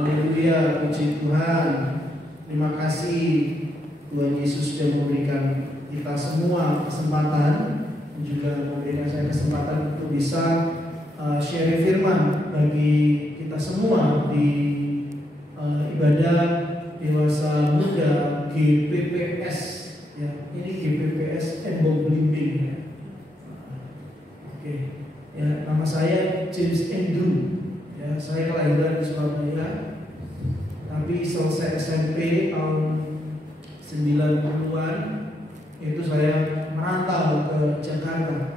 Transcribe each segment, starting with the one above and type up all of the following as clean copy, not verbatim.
Haleluya, puji Tuhan. Terima kasih Tuhan Yesus sudah memberikan kita semua kesempatan, dan juga memberikan saya kesempatan untuk bisa sharing firman bagi kita semua di ibadah dewasa muda GPPS. Ya, ini GPPS Embong Blimbing. Ya. Oke, ya, nama saya James Andrew. Ya, saya kelahiran di Surabaya, tapi selesai SMP tahun 90-an itu saya merantau ke Jakarta.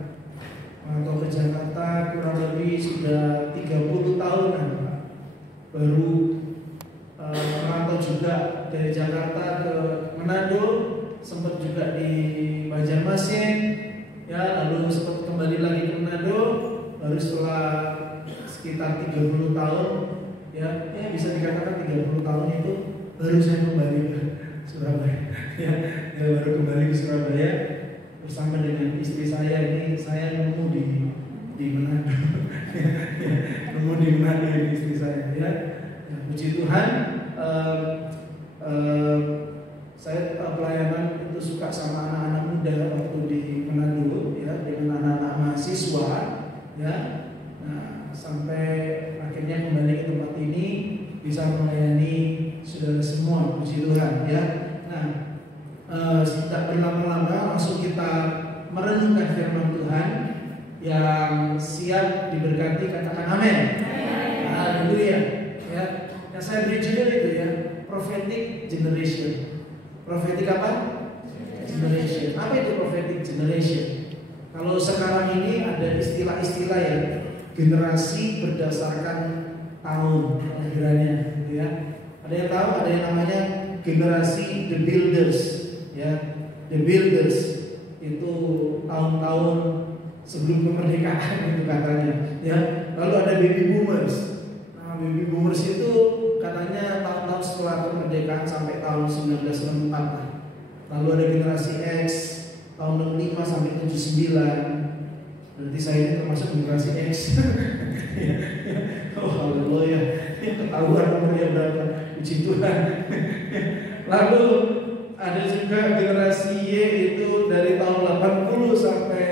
Merantau ke Jakarta kurang lebih sudah 30 tahunan, Pak. Baru merantau juga dari Jakarta ke Manado, sempat juga di Banjarmasin, ya, lalu sempat kembali lagi ke Manado, baru setelah sekitar 30 tahun, ya bisa dikatakan 30 tahun itu baru saya kembali ke Surabaya. Ya, baru kembali ke Surabaya bersama dengan istri saya. Ini saya nemu di Manado. Nemu di Manado ini istri saya. Ya, puji Tuhan. Saya pelayanan itu suka sama anak-anak muda waktu di Manado, ya, dengan anak-anak mahasiswa, ya. Nah, sampai akhirnya kembali ke tempat ini bisa melayani saudara semua, puji Tuhan, ya. Nah, tidak berlama-lama langsung kita merenungkan firman Tuhan. Yang siap diberkati katakan amin. Haleluya. Ya, yang saya beri judul itu ya, prophetic generation. Prophetic apa? Generation. Apa itu prophetic generation? Kalau sekarang ini ada istilah-istilah ya, generasi berdasarkan tahun kelahirannya, gitu ya. Ada yang tahu? Ada yang namanya generasi the builders, ya. The builders itu tahun-tahun sebelum kemerdekaan itu katanya, ya. Lalu ada baby boomers. Nah, baby boomers itu katanya tahun-tahun setelah kemerdekaan sampai tahun 1964. Lalu ada generasi X tahun 65 sampai 79. Berarti saya ini termasuk generasi X. Oh haleluya, ketahuan umurnya berapa, puji Tuhan. Lalu ada juga generasi Y itu dari tahun 80 sampai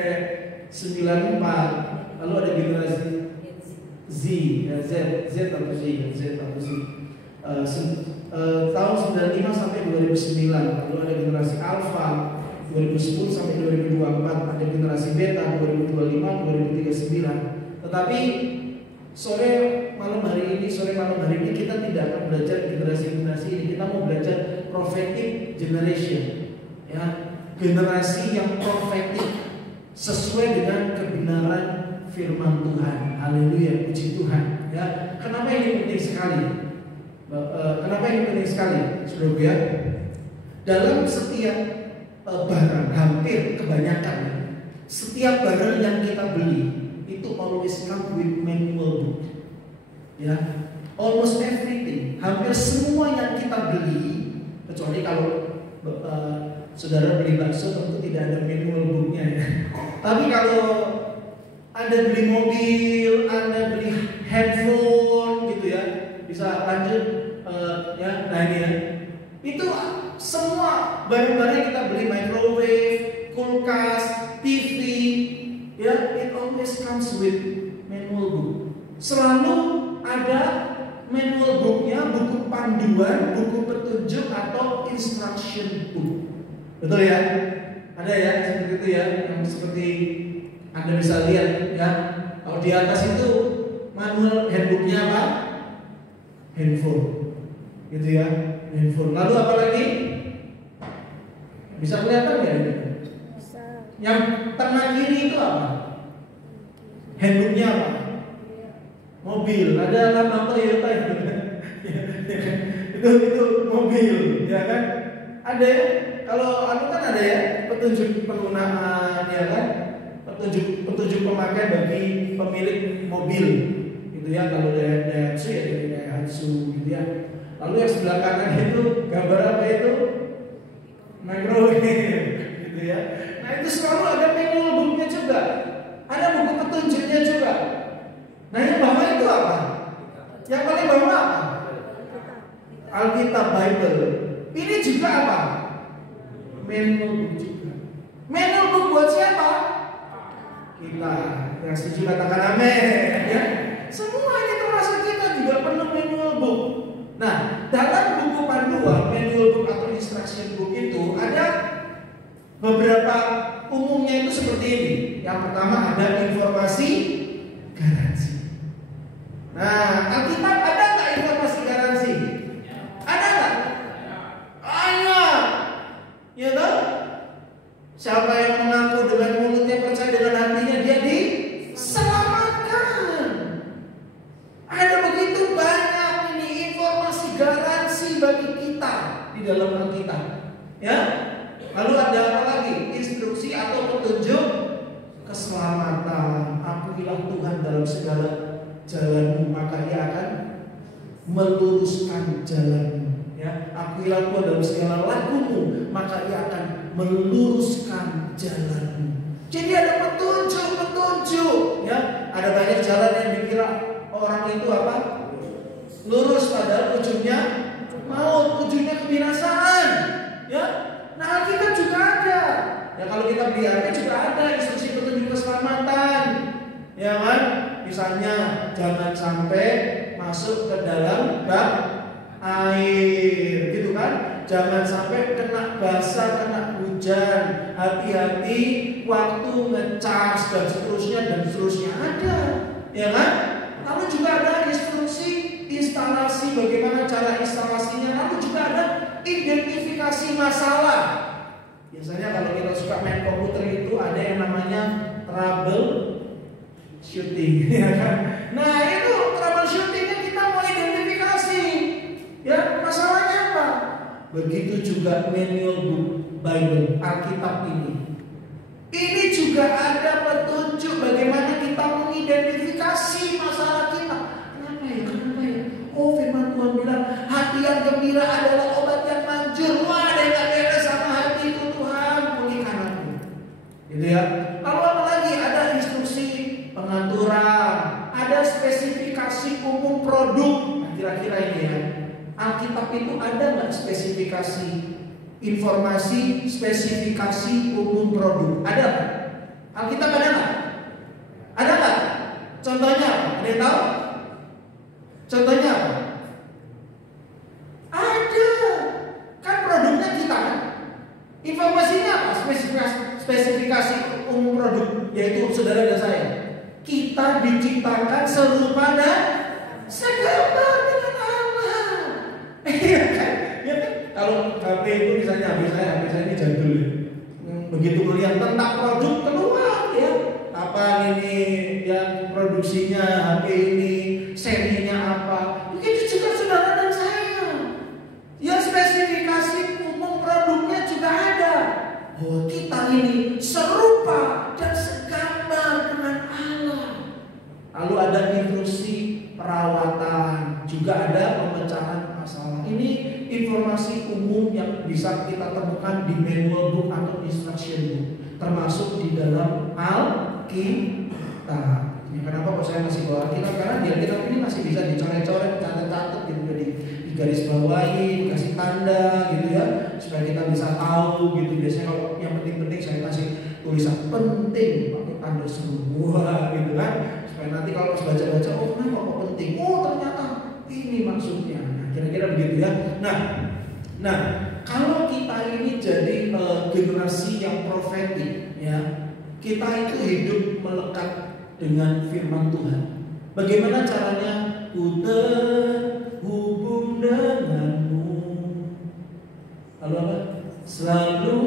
94. Lalu ada generasi Z, ya, Z atau Z, tahun 95 sampai 2009. Lalu ada generasi Alpha 2010 sampai 2024, ada generasi Beta 2025 2039. Tetapi sore malam hari ini kita tidak akan belajar generasi ini. Kita mau belajar prophetic generation, ya, generasi yang prophetic sesuai dengan kebenaran firman Tuhan. Haleluya, puji Tuhan, ya. Kenapa ini penting sekali? Kenapa ini penting sekali, saudara ya? Dalam setiap barang, hampir kebanyakan setiap barang yang kita beli itu always come with manual book, ya. Almost everything, hampir semua yang kita beli, kecuali kalau saudara beli bakso tentu tidak ada manual booknya, ya. Tapi kalau Anda beli mobil, Anda beli handphone, gitu ya, bisa lanjut, ya. Nah ini ya, itu semua barang-barang yang kita beli, microwave, kulkas, TV, ya, it always comes with manual book. Selalu ada manual booknya, buku panduan, buku petunjuk atau instruction book. Betul ya? Ada ya seperti itu ya, yang seperti Anda bisa lihat ya. Kalau di atas itu manual handbooknya apa? Handphone, gitu ya, handphone. Lalu apa lagi? Bisa kelihatan ya? Bisa. Yang tengah kiri itu apa? Handbooknya apa? Mobil. Ada lambang Toyota itu. itu mobil, ya kan? Ada ya? Kalau kan ada ya, petunjuk penggunaan, ya kan? Petunjuk pemakai bagi pemilik mobil, gitu ya. Kalau Daihatsu ya dari Daihatsu, gitu ya. Lalu yang sebelah kanan itu gambar apa itu? Microwave, gitu ya. Nah itu selalu ada manual booknya juga, ada buku petunjuknya juga. Nah yang bawah itu apa? Yang paling bawah apa? Alkitab Bible. Ini juga apa? Manual book juga. Manual book buat siapa? Kita. Yang setuju katakan amin. Ya. Semua ini termasuk kita juga perlu manual book. Nah, dalam buku panduan manual book atau instruction book itu ada beberapa umumnya itu seperti ini. Yang pertama ada informasi garansi. Nah, Alkitab ada nggak informasi garansi? Ada nggak? Ada. Ya kan? Siapa yang mengaku dengan mulutnya, percaya dengan hatinya, dia diselamatkan. Ada begitu banyak ini informasi garansi bagi kita di dalam Alkitab. Ya. Lalu ada apa lagi? Instruksi atau petunjuk keselamatan. Akuilah Tuhan dalam segala jalanmu, maka Ia akan meluruskan jalanmu. Ya, akuilah Tuhan dalam segala lakumu, maka Ia akan meluruskan jalanmu. Jadi ada petunjuk, ya. Ada banyak jalan yang dikira orang itu apa? Lurus, padahal ujungnya maut, ujungnya kebinasaan. Ya. Nah, Alkitab juga ada. Ya, kalau kita beli HP juga ada instruksi petunjuk keselamatan. Ya kan? Misalnya jangan sampai masuk ke dalam bak air, gitu kan? Jangan sampai kena basah, kena hujan. Hati-hati waktu ngecas dan seterusnya ada. Ya kan? Lalu juga ada instruksi instalasi, bagaimana cara instalasinya. Lalu juga ada identifikasi masalah. Biasanya kalau kita suka main komputer itu ada yang namanya troubleshooting, ya kan? Nah, itu troubleshootingnya kita mau identifikasi, ya, masalahnya apa? Begitu juga manual book Bible, Alkitab ini. Ini juga ada petunjuk bagaimana kita mengidentifikasi masalah kita. Kenapa ya? Oh, firman Tuhan bilang hati yang gembira adalah obat yang manjur. Wah, ada yang gak beres sama hatiku, Tuhan, pulihkan aku. Gitu ya. Lalu apa lagi? Ada instruksi pengaturan, ada spesifikasi umum produk. Nah, kira-kira ini ya. Alkitab itu ada nggak spesifikasi informasi, spesifikasi umum produk? Ada nggak? Alkitab ada nggak? Ada nggak? Contohnya apa? Ada yang tahu? Contohnya apa? Ada. Kan produknya kita kan? Informasinya apa? Spesifikasi umum produk, yaitu saudara dan saya. Kita diciptakan serupa dan segambar dengan Allah. Iya kan? Ya kan? Kalau HP itu misalnya HP saya ini jadul ya. Begitu melihat tentang produk keluar ya. Apa ini yang produksinya HP ini, serinya apa? Begitu juga saudara dan saya. Ya, spesifikasi umum produknya juga ada. Oh, kita ini serupa dan segambar dengan Allah. Lalu ada instruksi perawatan, juga ada pemecahan masalah. Ini informasi umum yang bisa kita temukan di manual book atau instruction book, termasuk di dalam Alkitab. Ya, kenapa kok saya masih bawa Alkitab? Karena di Alkitab ini masih bisa dicoret-coret, catat-catat gitu, jadi digaris bawahi, kasih tanda gitu ya, supaya kita bisa tahu gitu. Biasanya kalau yang penting-penting saya kasih tulisan penting pakai tanda semua gitu kan, supaya nanti kalau baca-baca, oh kenapa kok penting? Oh ternyata ini maksudnya. Nah, kira-kira begitu ya. Nah kalau kita ini jadi generasi yang profetik ya, kita itu hidup melekat dengan firman Tuhan. Bagaimana caranya? Ku terhubung denganmu. Lalu apa? Selalu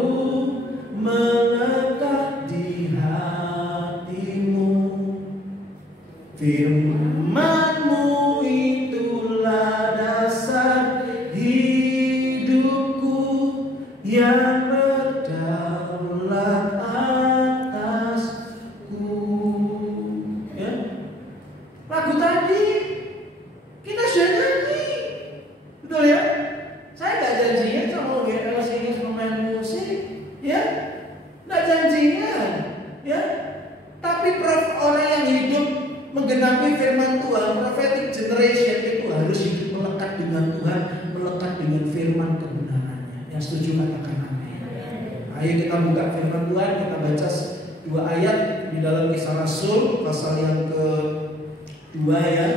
melekat di hatimu. Firman-Mu itulah dasar hidupku yang berdaulat atasku. Ya. Lagu tadi melekat dengan Tuhan, melekat dengan firman kebenarannya. Yang setuju katakan amin. Ayo kita buka firman Tuhan, kita baca 2 ayat di dalam Kisah Rasul pasal yang ke-2 ya.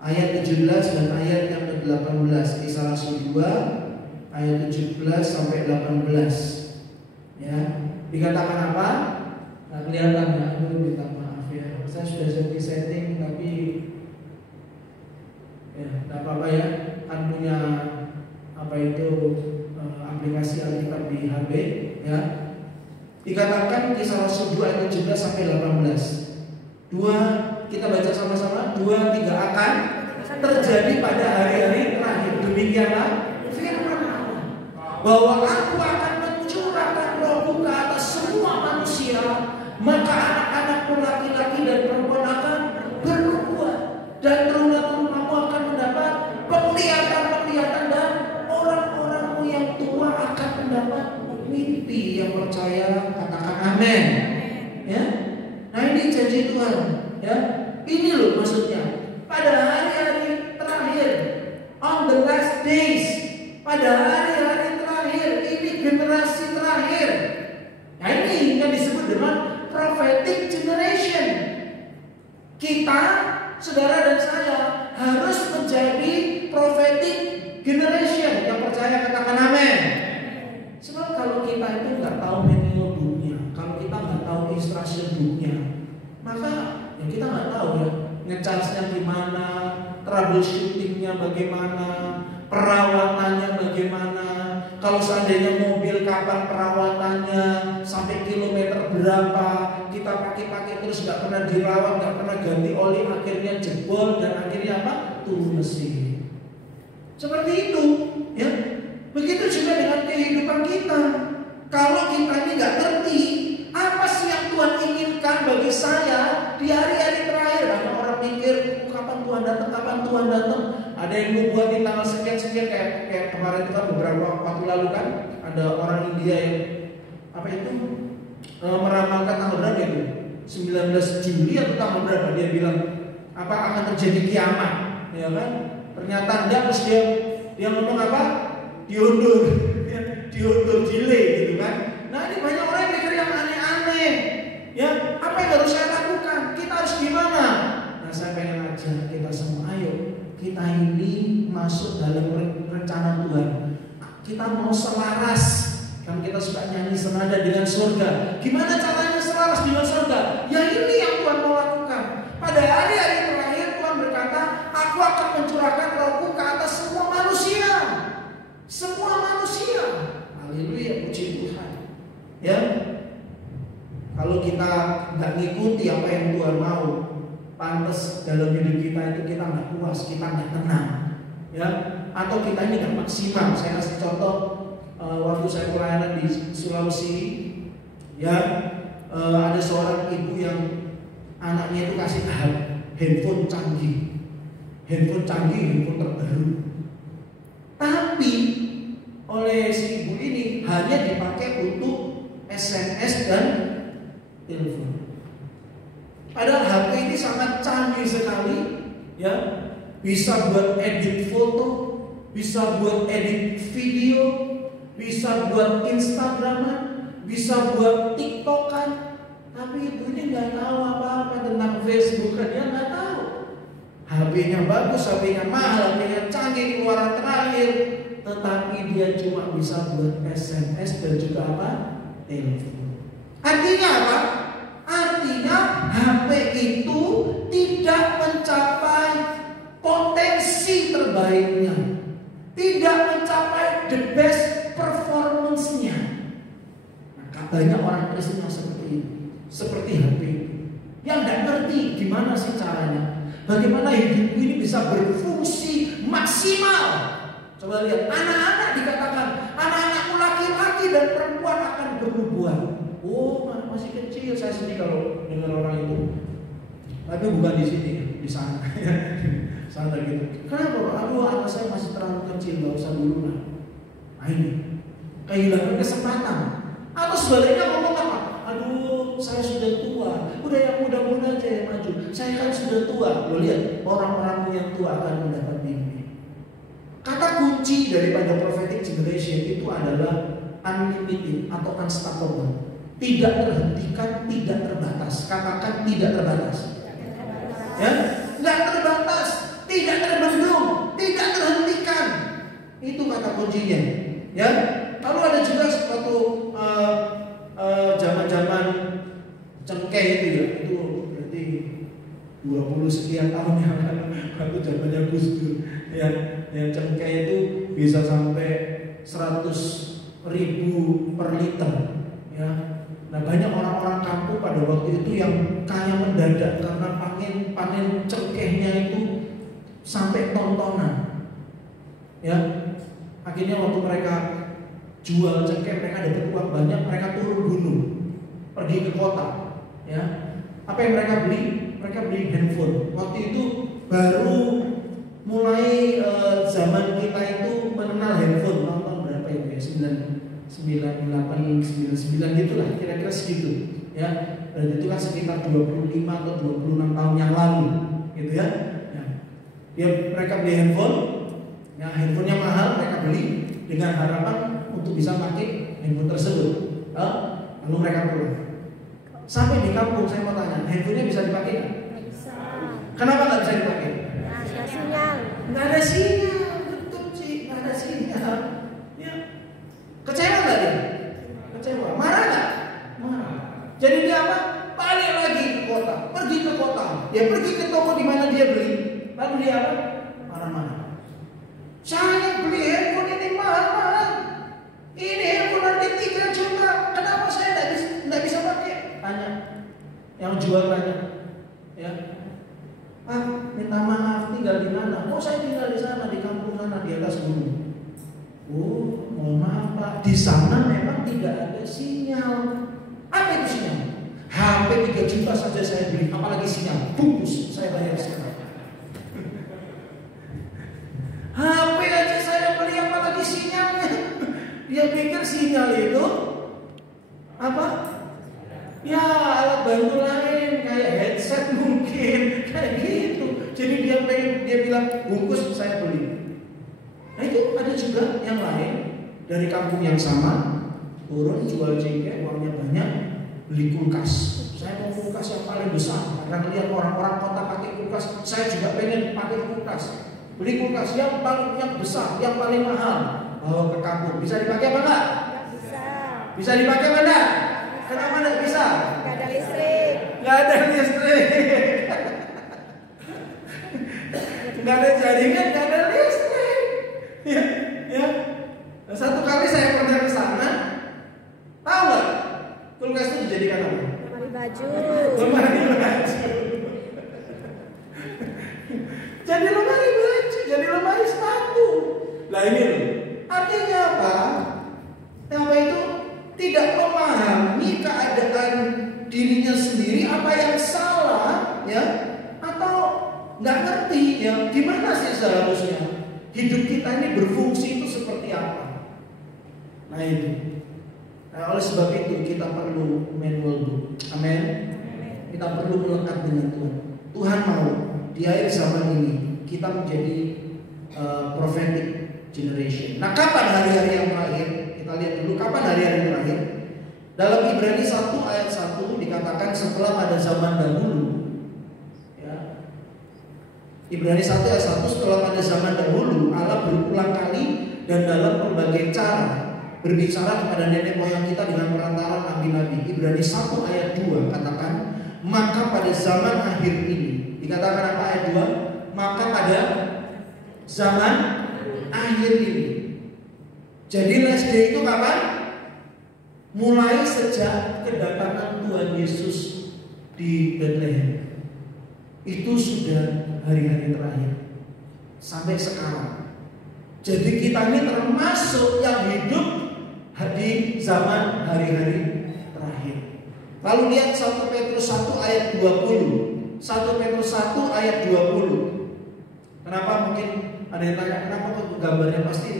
Ayat 17 dan ayat yang ke-18. Kisah Rasul 2 ayat 17 sampai 18. Ya. Dikatakan apa? Nah, kelihatan ya, aduh minta maaf ya. Saya sudah setting tapi ya, tidak apa-apa ya. Kan punya apa itu aplikasi Alkitab di HP ya. Dikatakan Kisah Rasul 2 ayat 17 sampai 18. 2 kita baca sama-sama. 2, 3 akan terjadi pada hari-hari terakhir. Demikianlah firman Allah, bahwa aku akan mencurahkan Rohku ke atas semua manusia, maka anak-anakmu laki-laki dan perempuan akan bernubuat, dan teruna-terunamu akan mendapat penglihatan-penglihatan, dan orang-orangmu yang tua akan mendapat mimpi. Yang percaya katakan amin. Ya, nah ini janji Tuhan. Ya, ini loh maksudnya. Pada hari-hari terakhir, on the last days, pada hari-hari terakhir, ini generasi terakhir. Nah ini yang disebut dengan prophetic generation. Kita, saudara dan saya, harus menjadi prophetic generation. Yang percaya katakan amin. Sebab kalau kita itu nggak tahu manual booknya, kalau kita nggak tahu instruction booknya, maka ya kita nggak tahu ya ngecasnya gimana, troubleshootingnya bagaimana, perawatannya bagaimana. Kalau seandainya mobil kapan perawatannya, sampai kilometer berapa, kita pakai terus nggak pernah dirawat, nggak pernah ganti oli, akhirnya jebol dan akhirnya apa? Turun mesin. Seperti itu, ya. Begitu juga dengan kehidupan kita. Kalau kita ini nggak ngerti apa sih yang Tuhan inginkan bagi saya di hari-hari terakhir, banyak orang mikir kapan Tuhan datang, kapan Tuhan datang. Ada yang mau buat di tanggal sekian-sekian kayak kemarin itu kan beberapa waktu lalu kan ada orang India yang apa itu meramalkan tanggal berapa itu 19 Juli atau tanggal berapa, dia bilang apa akan terjadi kiamat, ya kan? Ternyata enggak, terus dia ngomong apa? Diundur, delay gitu kan. Nah ini banyak orang yang mikir yang aneh-aneh. Ya, apa yang harus saya lakukan? Kita harus gimana? Nah saya pengen ajak kita semua, ayo kita ini masuk dalam rencana Tuhan. Kita mau selaras. Kan kita suka nyanyi senada dengan surga. Gimana caranya selaras dengan surga? Ya ini yang Tuhan mau lakukan. Pada hari-hari terakhir Tuhan berkata, aku akan mencurahkan Rohku ke atas semua manusia. Semua manusia. Haleluya, puji Tuhan. Ya, kalau kita nggak ngikuti apa yang Tuhan mau, pantas dalam hidup kita itu kita nggak puas, kita nggak tenang, ya. Atau kita ini nggak maksimal. Saya kasih contoh waktu saya pelayanan di Sulawesi, ya, ada seorang ibu yang anaknya itu kasih handphone canggih, handphone terbaru. Tapi oleh si ibu ini hanya dipakai untuk SMS dan telepon. Padahal HP ini sangat canggih sekali, ya. Bisa buat edit foto, bisa buat edit video, bisa buat Instagraman, bisa buat TikTokan. Tapi ibu ini nggak tahu apa-apa tentang Facebook, dia nggak tahu. HP-nya bagus, HP-nya mahal, HP-nya canggih keluaran terakhir, tetapi dia cuma bisa buat SMS dan juga apa? Telepon. Artinya apa? Artinya HP itu tidak mencapai potensi terbaiknya, tidak mencapai the best performance-nya. Nah, banyak orang Kristen yang seperti itu, seperti HP yang nggak ngerti gimana sih caranya. Bagaimana hidup ini bisa berfungsi maksimal? Coba lihat, anak-anak dikatakan, anak-anakmu laki-laki dan perempuan akan bernubuat. Oh, masih kecil, saya sedih kalau dengar orang itu. Tapi bukan di sini, di sana, sana gitu. Kenapa? Aduh, anak saya masih terlalu kecil, nggak usah dulu lah. Nah ini, kehilangan kesempatan. Atau sebaliknya ngomong apa? Aduh, saya sudah tua. Udah yang muda-muda aja yang maju. Saya kan sudah tua. Lo lihat, orang-orang yang tua akan mendapat mimpi. kunci daripada prophetic generation itu adalah unlimited atau unstoppable. Tidak terhentikan, tidak terbatas. Katakan tidak terbatas. Ya, tidak terbatas, tidak terbendung, tidak terhentikan. Itu kata kuncinya. Ya, lalu ada juga suatu zaman-zaman cengkeh itu ya, itu berarti 20 sekian tahun yang lalu, waktu zamannya Gus Dur. Yang cengkeh itu bisa sampai 100.000 per liter. Ya, nah banyak orang-orang kampung pada waktu itu yang kaya mendadak karena panen cengkehnya itu sampai tontonan. Ya, akhirnya waktu mereka jual cengkeh, mereka dapat uang banyak, mereka turun gunung, pergi ke kota. Ya, apa yang mereka beli? Mereka beli handphone. Waktu itu baru mulai zaman kita itu mengenal handphone. Tahun berapa itu ya? 98, 99 gitulah, kira-kira segitu. Ya, dan itu kan sekitar 25 atau 26 tahun yang lalu, gitu ya. Mereka beli handphone, ya handphonenya mahal, mereka beli dengan harapan untuk bisa pakai handphone tersebut. Lalu mereka pulang. Sampai di kampung saya mau tanya, handphonenya bisa dipakai nggak? Bisa. Kenapa nggak bisa dipakai? Nggak ada sinyal. Nggak ada sinyal, betul sih, nggak ada sinyal. Ya. Kecewa nggak dia? Kecewa. Marah nggak? Marah. Jadi dia apa? Balik lagi ke kota, pergi ke kota. Dia pergi ke toko di mana dia beli. Lalu dia apa? Marah-marah. Saya beli handphone ini mahal-mahal. Ini handphone harga 3 juta. Kenapa saya nggak bisa pakai? Tanya. Yang jual tanya. Ya. Minta maaf, tinggal di mana? Oh, saya tinggal di sana, di kampung sana, di atas gunung. Oh, mohon maaf Pak, di sana memang tidak ada sinyal. Apa itu sinyal? HP 3 juta saja saya beli, apalagi sinyal. Bungkus saya bayar sekarang. HP aja saya beli, apalagi sinyalnya. Dia pikir sinyal itu apa? Ya, alat bantu lain kayak headset mungkin, kayak gitu. Jadi dia bilang bungkus saya beli. Nah itu ada juga yang lain dari kampung yang sama, turun jual cengkeh, uangnya banyak, beli kulkas. Saya mau kulkas yang paling besar karena lihat orang-orang kota pakai kulkas, saya juga pengen pakai kulkas. Beli kulkas yang besar, yang paling mahal, bawa ke kampung. Bisa dipakai apa enggak? Bisa. Bisa dipakai apa enggak? Kenapa enggak bisa? Nggak ada listrik. Nggak ada listrik. Nggak ada jaringan, nggak ada listrik. Ya. Nah, satu kali saya pernah ke sana, tahu nggak? Kulkas itu dijadikan apa? Lemari baju. Lemari baju. Jadi lemari baju, jadi lemari sepatu. Lah ini loh. Artinya apa? Apa itu? Tidak memahami keadaan dirinya sendiri, apa yang salah, ya, atau nggak ngerti, ya, gimana sih seharusnya hidup kita ini berfungsi itu seperti apa? Nah itu. Nah, oleh sebab itu kita perlu manual book. Amin. Kita perlu melekat dengan Tuhan. Tuhan mau di akhir zaman ini kita menjadi prophetic generation. Nah, kapan hari-hari yang terakhir? Kita lihat dulu kapan hari-hari terakhir. Dalam Ibrani 1 ayat 1 dikatakan setelah pada zaman dahulu. Ya. Ibrani 1 ayat 1, setelah pada zaman dahulu Allah berulang kali dan dalam berbagai cara berbicara kepada nenek moyang kita dengan perantara nabi-nabi. Ibrani 1 ayat 2 katakan, maka pada zaman akhir ini. Dikatakan apa ayat 2? Maka pada zaman akhir ini. Jadi last day itu kapan? Mulai sejak kedatangan Tuhan Yesus di Bethlehem. Itu sudah hari-hari terakhir sampai sekarang. Jadi kita ini termasuk yang hidup di zaman hari-hari terakhir. Lalu lihat 1 Petrus 1 ayat 20. 1 Petrus 1 ayat 20. Kenapa mungkin ada yang tanya kenapa kok gambarnya pasti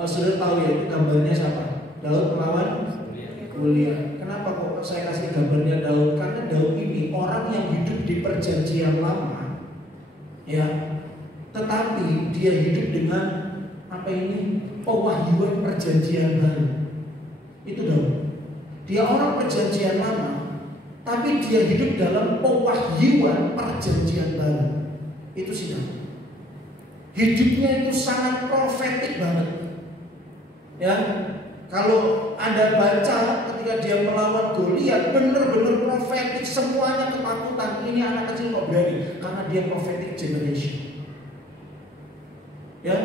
sudah tahu ya gambarnya siapa? Daud melawan Goliat. Kenapa kok saya kasih gambarnya Daud? Karena Daud ini orang yang hidup di perjanjian lama, ya, tetapi dia hidup dengan apa ini pewahyuan perjanjian baru. Itu dong. Dia orang perjanjian lama, tapi dia hidup dalam pewahyuan perjanjian baru. Itu sih dong. Hidupnya itu sangat profetik banget. Ya, kalau Anda baca ketika dia melawan Goliat, benar-benar profetik, semuanya ketakutan. Ini anak kecil kok berani, karena dia prophetic generation. Ya,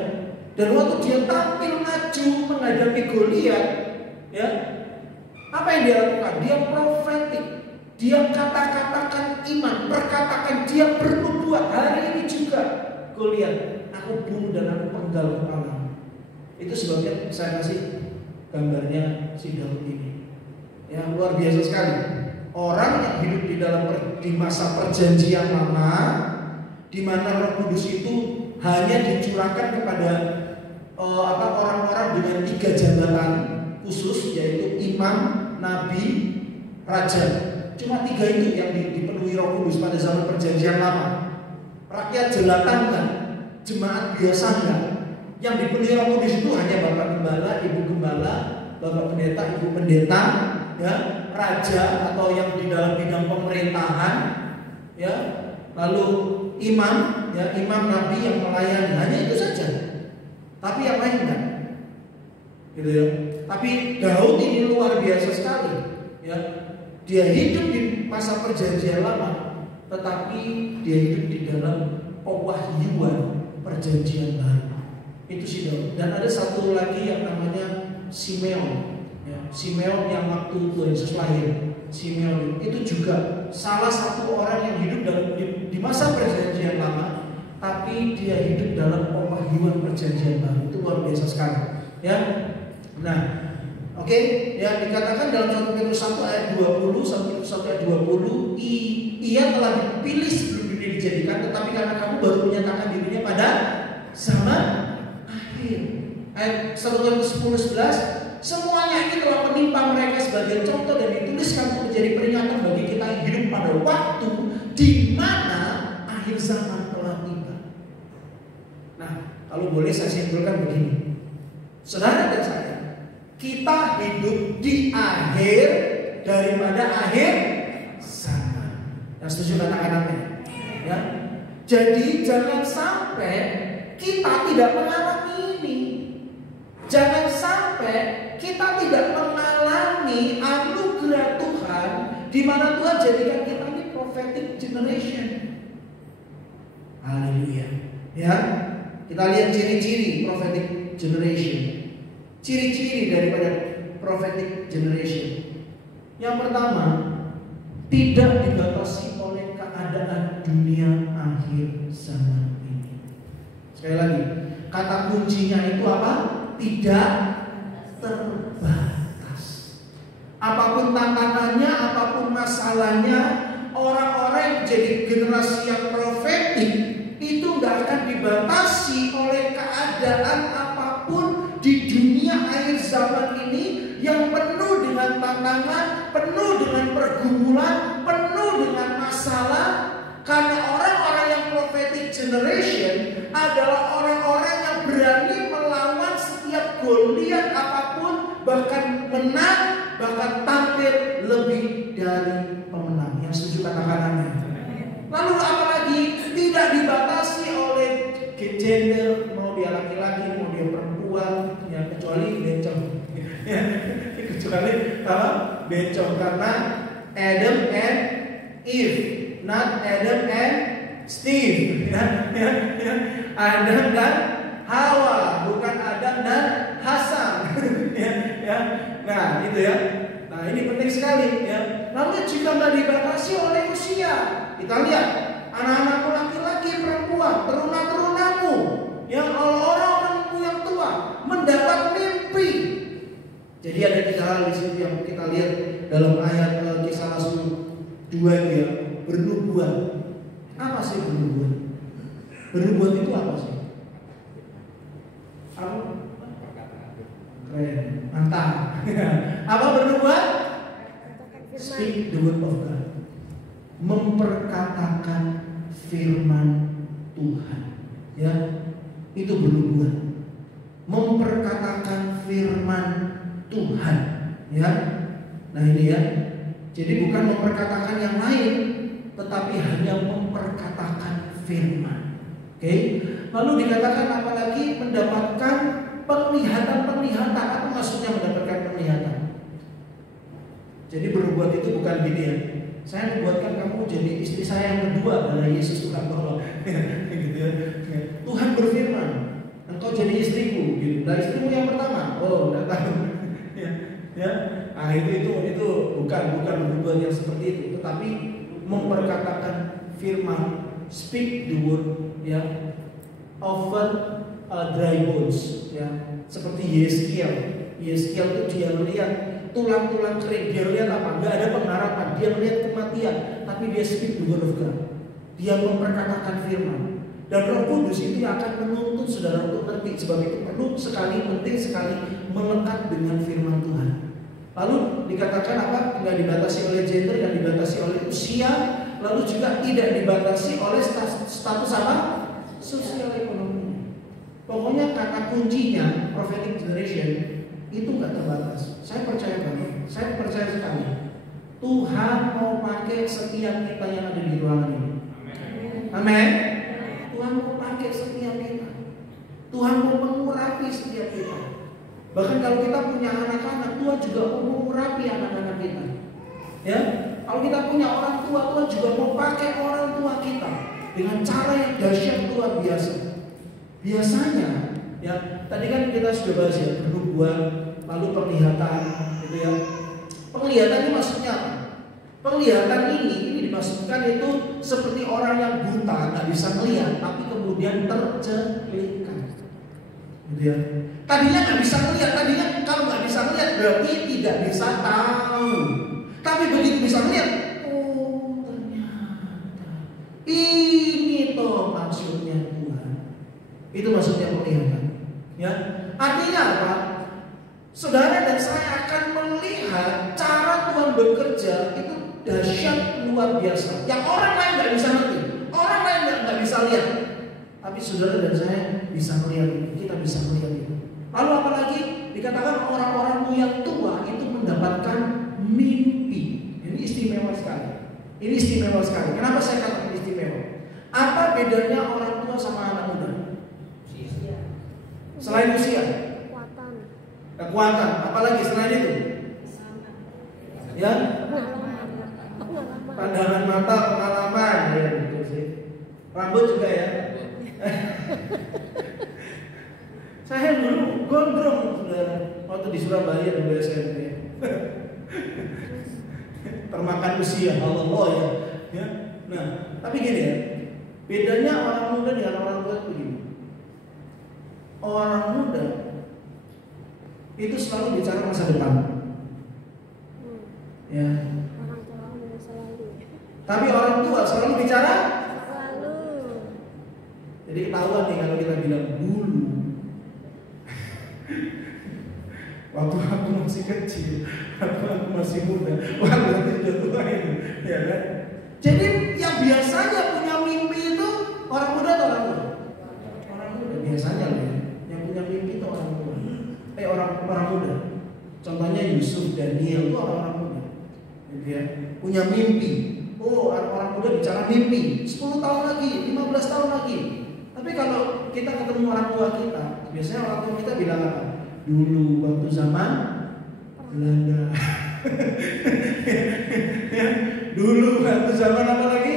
dan waktu dia tampil maju menghadapi Goliat, ya, apa yang dia lakukan? Dia profetik, dia kata-katakan iman, perkatakan, dia bernubuat. Hari ini juga Goliat, aku bunuh dan aku penggal kepala. Itu sebabnya saya kasih gambarnya si Daud ini. Ya, luar biasa sekali. Orang yang hidup di masa perjanjian lama, di mana Roh Kudus itu hanya dicurahkan kepada orang-orang dengan 3 jabatan khusus, yaitu imam, nabi, raja. Cuma 3 itu yang dipenuhi Roh Kudus pada zaman perjanjian lama. Rakyat jelata enggak, jemaat biasa enggak. Yang dipenuhi Roh Kudus itu hanya bapak gembala, ibu gembala, bapak pendeta, ibu pendeta, ya, raja atau yang di dalam bidang pemerintahan, ya, lalu imam, ya, imam nabi yang melayani, hanya itu saja. Tapi yang lain enggak, gitu ya. Tapi Daud ini luar biasa sekali, ya. Dia hidup di masa perjanjian lama, tetapi dia hidup di dalam pewahyuan perjanjian baru. Itu sih Daud. Dan ada satu lagi yang namanya Simeon, ya, Simeon yang waktu Tuhan Yesus lahir. Simeon itu juga salah satu orang yang hidup di masa perjanjian lama, tapi dia hidup dalam pewahyuan perjanjian baru. Itu luar biasa sekali, ya. Nah, oke, ya, dikatakan dalam 1 Petrus 1 ayat 20, 1 Petrus 1 ayat 20, ia telah dipilih sebelum dunia dijadikan, tetapi karena kamu baru menyatakan dirinya pada zaman akhir. Ayat 1 Korintus 10:11, semuanya ini telah menimpa mereka sebagai contoh dan dituliskan untuk menjadi peringatan bagi kita yang hidup pada waktu di mana akhir zaman telah tiba. Nah, kalau boleh saya simpulkan begini, saudara dan saya, kita hidup di akhir daripada akhir zaman. Yang setuju katakan amin, ya. Jadi jangan sampai kita tidak mengalami ini. Jangan sampai kita tidak mengalami anugerah Tuhan di mana Tuhan jadikan kita ini prophetic generation. Haleluya. Ya. Kita lihat ciri-ciri prophetic generation. Ciri-ciri daripada prophetic generation. Yang pertama, tidak dibatasi oleh keadaan dunia akhir zaman ini. Sekali lagi, kata kuncinya itu apa? Tidak terbatas. Apapun tantangannya, apapun masalahnya, orang-orang yang jadi generasi yang profetik itu nggak akan dibatasi oleh keadaan apapun di dunia akhir zaman ini yang penuh dengan tantangan, penuh dengan pergumulan, penuh dengan masalah. Karena orang-orang yang prophetic generation adalah orang-orang yang berani melawan setiap Goliat apapun, bahkan menang, bahkan tampil lebih dari pemenang. Yang setuju katakan amin. Lalu apalagi tidak dibatasi oleh gender, mau dia laki-laki, mau dia perempuan, ya, kecuali bencong. Ya, kecuali apa? Bencong, karena Adam and Eve, not Adam and Steve, ya. Adam dan Hawa, bukan Adam dan Hasan. Ya. Nah, itu ya. Nah, ini penting sekali, ya. Lalu juga nggak dibatasi oleh usia. Kita lihat anak-anakmu laki-laki, perempuan, teruna-terunamu, yang orang-orangmu yang tua mendapat mimpi. Jadi ada 3 hal di situ yang kita lihat dalam ayat Kisah Rasul 2 ya, bernubuat. Apa sih bernubuat? Bernubuat itu apa sih? Apa? Keren, mantap. Apa bernubuat? Speak the word of God. Memperkatakan firman Tuhan. Ya, itu bernubuat. memperkatakan firman Tuhan, ya. Nah ini ya. Jadi bukan memperkatakan yang lain, tetapi hanya memperkatakan firman. Oke. Lalu dikatakan apalagi mendapatkan penglihatan-penglihatan. Apa maksudnya mendapatkan penglihatan? Jadi berbuat itu bukan gini ya. Saya membuatkan kamu jadi istri saya yang kedua adalah Yesus Tuhan tolong. Gitu ya. Tuhan berfirman, engkau jadi istriku, gitu. Nah istrimu yang pertama, oh enggak tahu. Ya. Nah itu bukan berbuat yang seperti itu, tetapi memperkatakan firman, speak the word, ya, over dry bones, ya, seperti Yeskiel itu dia melihat tulang-tulang kering, dia melihat apa? Gak ada pengharapan, dia melihat kematian, tapi dia speak the word of God, dia memperkatakan firman. Dan Roh Kudus itu akan menuntut saudara untuk ngerti. Sebab itu perlu sekali, penting sekali melekat dengan firman Tuhan. Lalu dikatakan apa? Tidak dibatasi oleh gender, tidak dibatasi oleh usia, lalu juga tidak dibatasi oleh status apa? Sosial ekonomi. Pokoknya kata kuncinya prophetic generation itu nggak terbatas. Saya percaya banget, saya percaya sekali. Tuhan mau pakai setiap kita yang ada di ruangan ini. Amin. Tuhan mau pakai setiap kita. Tuhan mau mengurapi setiap kita. Bahkan kalau kita punya anak-anak, Tuhan juga mau mengurapi anak-anak kita. Ya, kalau kita punya orang tua, Tuhan juga mau pakai orang tua kita dengan cara yang dahsyat luar biasa. Biasanya, ya, tadi kan kita sudah bahas ya, pernubuan, lalu penglihatan, gitu ya. Penglihatan ini maksudnya apa? Penglihatan ini dimaksudkan itu seperti orang yang buta, nggak bisa melihat, tapi kemudian terjelekkan. Gitu ya. Tadinya nggak bisa melihat, tadinya kalau nggak bisa melihat berarti tidak bisa tahu. Tapi begitu bisa melihat, oh ternyata ini toh maksudnya Tuhan. Itu maksudnya penglihatan. Ya, artinya apa? Saudara dan saya akan melihat cara Tuhan bekerja itu dahsyat luar biasa. Yang orang lain nggak bisa ngerti, orang lain nggak bisa lihat. Tapi saudara dan saya bisa melihat itu, kita bisa melihat itu. Lalu apalagi dikatakan orang-orang yang tua itu mendapatkan mimpi. Ini istimewa sekali. Ini istimewa sekali. Kenapa saya katakan istimewa? Apa bedanya orang tua sama anak muda? Selain usia, kekuatan. Apalagi selain itu? Ya, pandangan mata, pengalaman, ya betul sih. Rambut juga ya. Saya dulu gondrong waktu di Surabaya di SMP. Termakan usia, Allah ya. Nah, tapi gini ya, bedanya orang muda dengan orang tua itu begini. Orang muda itu selalu bicara masa depan, ya. Tapi orang tua selalu bicara lalu. Jadi ketahuan nih kalau kita bilang dulu. Waktu aku masih kecil, aku masih muda, waktu itu tua ini, ya kan? Jadi yang biasanya punya mimpi itu orang muda atau orang tua? Orang muda biasanya ya. Yang punya mimpi itu orang tua. Orang muda. Contohnya Yusuf, Daniel itu orang muda. Gitu ya. Punya mimpi. Oh, orang muda bicara mimpi. 10 tahun lagi, 15 tahun lagi. Tapi kalau kita ketemu orang tua kita, biasanya orang tua kita bilang apa? Dulu waktu zaman Belanda. Ya, dulu waktu zaman apa lagi?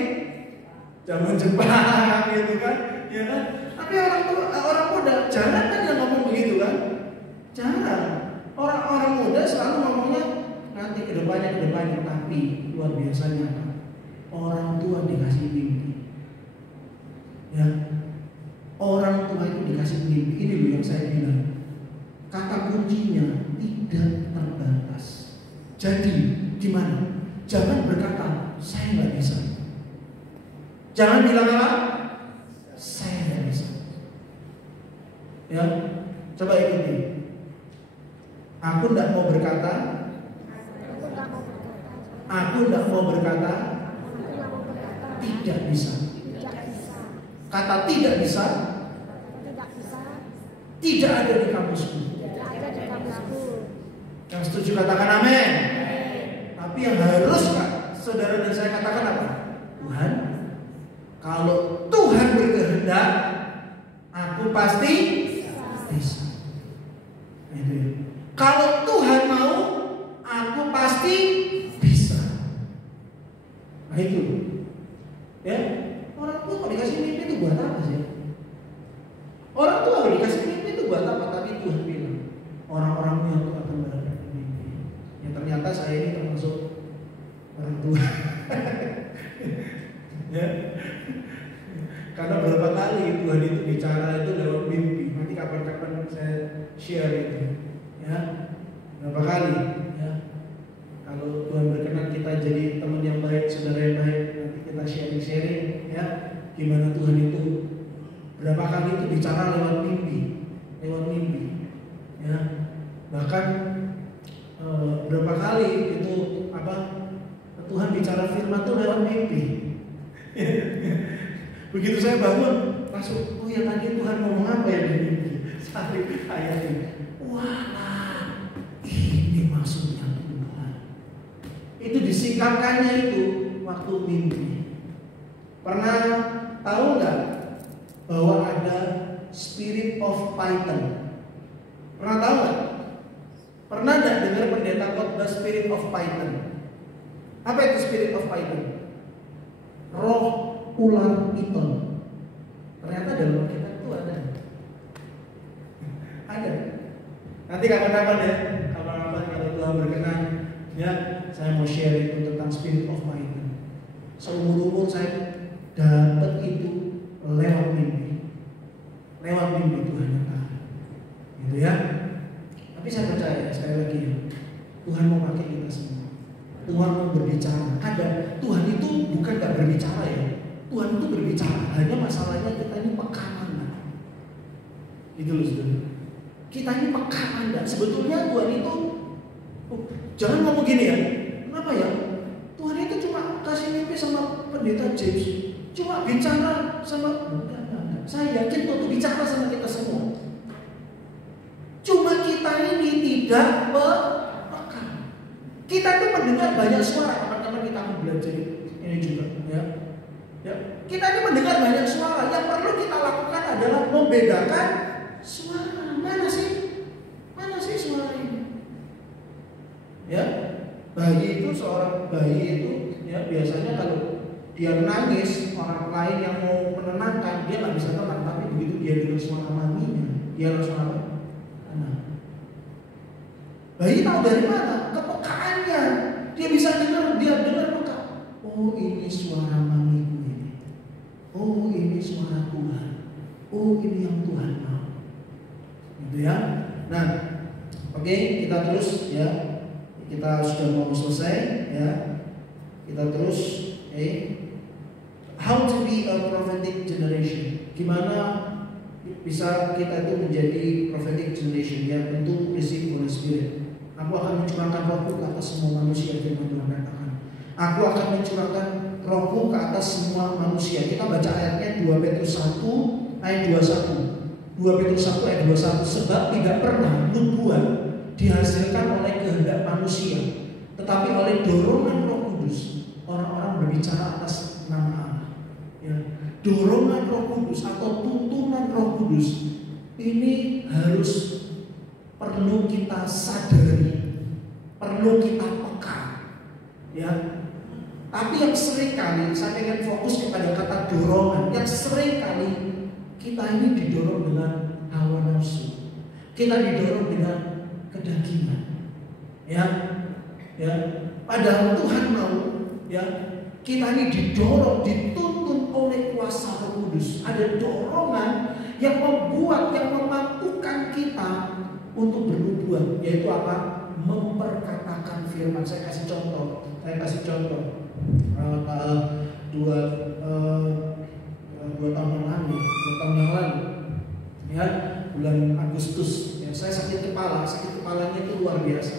Zaman Jepang gitu kan? Ya kan? Tapi orang muda jangan kan yang ngomong begitu kan? Jangan. Orang muda selalu ngomongnya nanti kedepannya, tapi luar biasanya apa? Orang tua dikasih mimpi. Ya. Orang tua itu dikasih mimpi. Ini loh yang saya bilang. Kata kuncinya tidak terbatas. Jadi gimana? Jangan berkata saya nggak bisa. Jangan bilang apa? Saya nggak bisa. Ya, coba ikuti. Aku tidak mau berkata. Aku tidak mau berkata. Tidak bisa. Kata tidak bisa Tidak ada di kampusku. Tidak ada di kampusku. Yang setuju katakan amin. Tapi yang harus saudara dan saya katakan apa? Tuhan, kalau Tuhan berkehendak, aku pasti bisa. Kalau Tuhan mau, aku pasti bisa. Nah itu, ya. Orang tua kalau dikasih mimpi itu buat apa sih? Orang tua kalau dikasih mimpi itu buat apa? Tadi Tuhan bilang, orang-orangmu yang aku akan berada di mimpi. Ya ternyata saya ini termasuk orang tua. Ya. Karena berapa kali Tuhan itu bicara itu lewat mimpi. Nanti kapan-kapan saya share itu. Ya, berapa kali? Ya. Kalau Tuhan berkenan kita jadi teman yang baik, saudara yang baik, nanti kita sharing-sharing. Ya, gimana Tuhan itu berapa kali itu bicara lewat mimpi, Ya, bahkan berapa kali itu Tuhan bicara firman itu lewat mimpi. Begitu saya bangun, langsung, oh ya tadi Tuhan ngomong apa ya di mimpi? Sampai ayat ini, wah, ini maksudnya Tuhan. Itu disingkatkannya itu waktu mimpi. Pernah tahu nggak bahwa ada Spirit of Python? Pernah tahu nggak? Pernah nggak dengar pendeta khotbah Spirit of Python? Apa itu Spirit of Python? Roh ular piton. Ternyata dalam Alkitab itu ada. Ada. Nanti kapan-kapan ya, kapan-kapan kalau Tuhan berkenan, ya saya mau share itu tentang Spirit of Python. Seumur-umur saya dapat itu lewat mimpi Tuhan yang tahu. Gitu ya. Tapi saya percaya sekali lagi ya, Tuhan mau pakai kita semua. Tuhan mau berbicara. Ada Tuhan itu bukan gak berbicara ya. Tuhan itu berbicara. Hanya masalahnya kita ini peka enggak. Itu loh saudara. Kita ini peka enggak. Sebetulnya Tuhan itu jangan ngomong gini ya. Kenapa ya? Tuhan itu cuma kasih mimpi sama pendeta James. Cuma bicara sama saya yakin Tuhan itu bicara sama kita semua. Cuma kita ini tidak peka. Kita itu mendengar banyak suara. Teman-teman kita akan belajar ini juga ya. Ya, kita ini mendengar banyak suara. Yang perlu kita lakukan adalah membedakan suara. Mana sih suara ini? Ya, seorang bayi itu ya biasanya kalau dia nangis, orang lain yang mau menenangkan dia nggak bisa tenang. Tapi begitu dia dengar suara maminya, dia langsung apa? Tenang. Bayi tahu dari mana? Kepekaannya. Dia bisa dengar peka. Oh ini suara mamiku. Oh ini suara Tuhan. Oh ini yang Tuhan mau. Gitu ya. Nah, oke, kita terus ya. Kita sudah mau selesai ya. Kita terus. How to be a prophetic generation? Gimana bisa kita itu menjadi prophetic generation? Ya tentu receive Holy Spirit. Aku akan mencurahkan rohku ke atas semua manusia, firman Tuhan katakan. Aku akan mencurahkan rohku ke atas semua manusia. Kita baca ayatnya 2 Petrus 1 ayat 21. 2 Petrus 1 ayat 21. Sebab tidak pernah nubuat dihasilkan oleh kehendak manusia, tetapi oleh dorongan Roh Kudus. Orang-orang berbicara atas nama Allah. Ya. Dorongan Roh Kudus atau tuntunan Roh Kudus ini harus perlu kita sadari, perlu kita peka. Ya. Tapi yang sering kali saya ingin fokus kepada kata dorongan. Yang sering kali kita ini didorong dengan hawa nafsu. Kita didorong dengan kedagingan. Ya. Padahal Tuhan mau ya kita ini didorong, dituntun oleh kuasa Roh Kudus. Ada dorongan yang membuat, yang memampukan kita untuk bernubuat, yaitu apa? Memperkatakan firman. Saya kasih contoh. Dua tahun yang lalu, ya bulan Agustus, ya, saya sakit kepalanya itu luar biasa,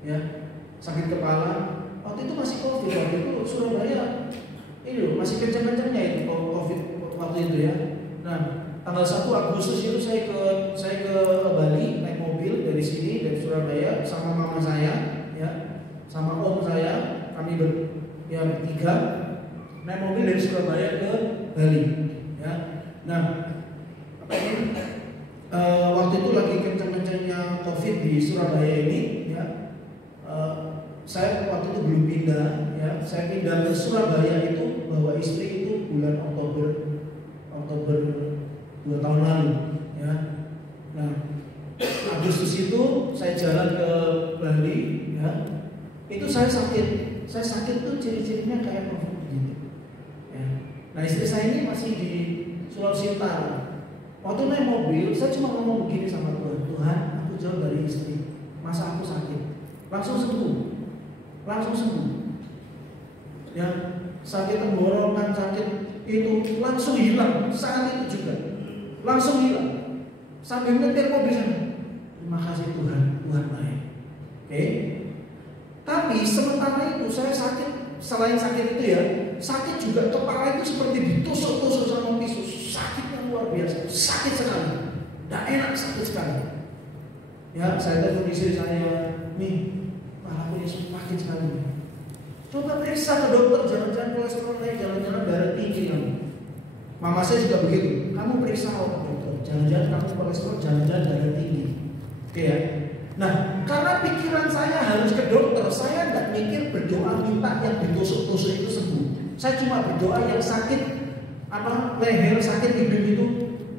ya sakit kepala. Waktu itu masih COVID, waktu itu Surabaya ini masih kencang-kencangnya itu COVID waktu itu ya. Nah tanggal 1 Agustus itu saya ke Surabaya sama mama saya, ya, sama om saya, kami bertiga naik mobil dari Surabaya ke Bali, ya. Nah, waktu itu lagi kencang-kencangnya COVID di Surabaya ini, ya. Saya waktu itu belum pindah, ya. Saya pindah ke Surabaya itu bawa istri itu bulan Oktober 2 tahun lalu, ya. Nah, Agustus itu saya jalan ke Bali, ya. Itu saya sakit tuh ciri-cirinya kayak COVID gitu, ya. Nah, istri saya ini masih di Sulawesi Utara. Waktu naik mobil, saya cuma ngomong begini sama Tuhan, Tuhan, aku jauh dari istri, masa aku sakit? Langsung sembuh, ya. Sakit tenggorokan, sakit itu langsung hilang, saat itu juga langsung hilang. Sambil nyetir mobil sana, terima kasih Tuhan, Tuhan baik. Oke. Tapi sementara itu saya sakit, selain sakit itu ya, sakit juga kepala itu seperti ditusuk-tusuk sama pisau, sakitnya luar biasa, sakit sekali, tidak enak, sakit sekali. Ya, saya telepon istri saya, nih, kepalaku ini sakit sekali. Coba periksa ke dokter, jangan-jangan kolesterol naik, jangan-jangan darah tinggi kamu. Mama saya juga begitu, kamu periksa ke dokter, jangan-jangan kamu kolesterol, jangan-jangan darah tinggi. Oke ya. Nah, karena pikiran saya harus ke dokter, saya tidak mikir berdoa minta yang ditusuk-tusuk itu sembuh. Saya cuma berdoa yang sakit, leher, sakit hidung